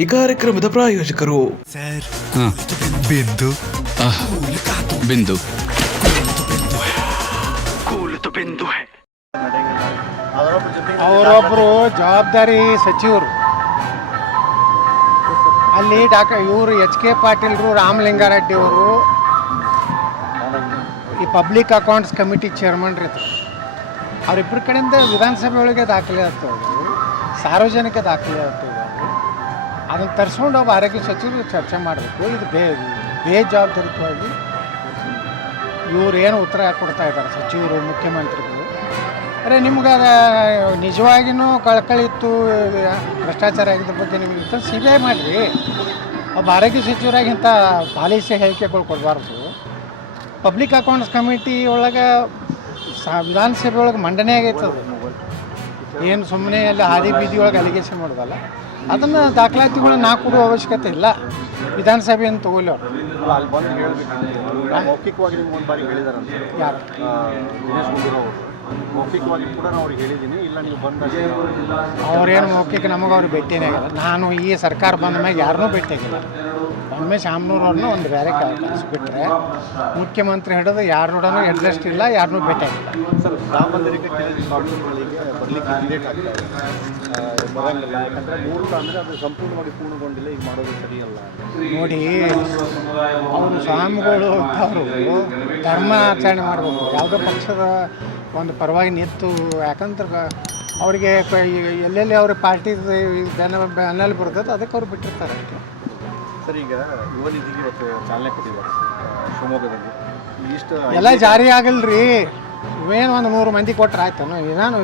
ಈ ಕಾರ್ಯಕ್ರಮದ ಪ್ರಾಯೋಜಕರು. ಬಿಂದು. ಬಿಂದು. ಅವರೊಬ್ಬರು ಜವಾಬ್ದಾರಿ ಸಚಿವರು. ಅಲ್ಲಿ ಡಾಕ್ಟರ್ ಇವರು ಎಚ್ ಕೆ ಪಾಟೀಲ್ರು ರಾಮಲಿಂಗಾರೆಡ್ಡಿ ಅವರು ಈ ಪಬ್ಲಿಕ್ ಅಕೌಂಟ್ಸ್ ಕಮಿಟಿ ಚೇರ್ಮನ್ ರೀ ಅವರಿಬ್ಬರ ಕಡೆಯಿಂದ ವಿಧಾನಸಭೆ ಒಳಗೆ ದಾಖಲೆ ಆಗ್ತವೆ ಸಾರ್ವಜನಿಕ ದಾಖಲೆ ಆಗ್ತದೆ ಅದನ್ನು ತರಿಸ್ಕೊಂಡು ಒಬ್ಬ ಆರೋಗ್ಯ ಸಚಿವರು ಚರ್ಚೆ ಮಾಡಬೇಕು. ಇದು ಬೇ, ಬೇಜವಾಬ್ದಾರಿತವಾಗಿ ಇವ್ರು ಏನು ಉತ್ತರ ಕೊಡ್ತಾ ಇದ್ದಾರೆ ಸಚಿವರು, ಮುಖ್ಯಮಂತ್ರಿಗಳು. ಅರೆ, ನಿಮ್ಗೆ ಅದ ನಿಜವಾಗಿಯೂ ಕಳ್ಕಳಿತ್ತು ಭ್ರಷ್ಟಾಚಾರ ಆಗಿದ್ದ ಬಗ್ಗೆ ನಿಮ್ಗೆ ಇತ್ತು ಸಿ ಬಿ ಐ ಮಾಡಿರಿ. ಒಬ್ಬ ಆರೋಗ್ಯ ಸಚಿವರಾಗಿ ಇಂಥ ಪಾಲಿಸಿ ಹೇಳಿಕೆಗಳು ಕೊಡಬಾರ್ದು. ಪಬ್ಲಿಕ್ ಅಕೌಂಟ್ಸ್ ಕಮಿಟಿ ಒಳಗೆ ವಿಧಾನಸಭೆ ಒಳಗೆ ಮಂಡನೆ ಆಗೈತದ. ಏನು ಸುಮ್ಮನೆ ಅಲ್ಲಿ ಹಾದಿ ಬೀದಿ ಒಳಗೆ ಅಲಿಗೇಷನ್ ಮಾಡೋದಲ್ಲ. ಅದನ್ನು ದಾಖಲಾತಿಗಳನ್ನ ನಾ ಕೊಡುವ ಅವಶ್ಯಕತೆ ಇಲ್ಲ. ವಿಧಾನಸಭೆಯನ್ನು ತಗೊಳ್ಳಿ ಅವರು. ಅಲ್ಲ, ಅಲ್ಲಿ ಬಂದು ಹೇಳ್ಬೇಕಂತ ಮೌಖಿಕವಾಗಿ ನಿಮ್ಗೆ ಒಂದು ಬಾರಿ ಹೇಳಿದಾರಂತೆ. ಯಾರು? ಆ, ದಿನೇಶ್ ಗುಂಡೂರಾವ್ ಅವರು. ಮೌಖಿಕವಾಗಿ ಕೂಡ ನಾನು ಅವ್ರಿಗೆ ಹೇಳಿದ್ದೀನಿ. ಇಲ್ಲ ನೀವು ಬಂದಾಗ ಅವ್ರೇನು ಮೌಖಿಕ ನಮಗೆ ಅವ್ರು ಭೇಟಿನೇ ಆಗಿಲ್ಲ. ನಾನು ಈ ಸರ್ಕಾರ ಬಂದ ಮ್ಯಾಗ ಯಾರನ್ನೂ ಭೇಟಿಯಾಗಿಲ್ಲ ಒಮ್ಮೆ ಆಮ್ನೂರವ್ರನ್ನ ಒಂದು ಬೇರೆ ಕಳಿಸ್ಬಿಟ್ರೆ ಮುಖ್ಯಮಂತ್ರಿ ಹಿಡಿದು ಯಾರು ನೋಡೋನು ಅಡ್ಜಸ್ಟ್ ಇಲ್ಲ ಯಾರನ್ನೂ ಭೇಟಿಯಾಗಿಲ್ಲ ಸರ್ ಸಾರ್ವಜನಿಕ ಡಾಕ್ಟರ್ಗಳಿಗೆ ಬರಲಿಕ್ಕೆ ಲೇಟ್ ಆಗ್ತಾ ಇದೆ. ಆ, ಯಾಕಂದರೆ ಮೂರು ಅಂದರೆ ಅದು ಸಂಪೂರ್ಣವಾಗಿ ಪೂರ್ಣಗೊಂಡಿಲ್ಲ ಈಗ ಮಾಡೋದು ಸರಿಯಲ್ಲ. ನೋಡಿ ಅವರು ಸ್ವಾಮಿಗಳು ಅವರು ಧರ್ಮ ಆಚರಣೆ ಮಾಡಬೇಕು. ಯಾವುದೋ ಪಕ್ಷದ ಒಂದು ಪರವಾಗಿ ನಿಂತು ಯಾಕಂದ್ರೆ ಅವರಿಗೆ ಎಲ್ಲೆಲ್ಲಿ ಅವ್ರ ಪಾರ್ಟಿ ಬೆನ್ನ ಬೆನ್ನಲ್ಲಿ ಬರ್ತದೆ ಅದಕ್ಕೆ ಅವ್ರು ಬಿಟ್ಟಿರ್ತಾರೆ ಅಷ್ಟೇ. ಸರ್ ಈಗ ಯುವ ನಿಧಿಗೆ ಇವತ್ತು ಚಾಲನೆ ಕೊಟ್ಟಿದ್ದಾರೆ ಶಿವಮೊಗ್ಗದಲ್ಲಿ. ಇಷ್ಟು ಎಲ್ಲ ಜಾರಿ ಆಗಲ್ರಿ. ಇವೇನು ಒಂದು ಮೂರು ಮಂದಿ ಕೊಟ್ರೆ ಆಯ್ತು ಏನಾನು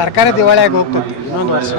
ಸರ್ಕಾರ ದಿವಾಳಿಯಾಗಿ ಹೋಗ್ತೈತಿ ಇನ್ನೊಂದು ವರ್ಷ.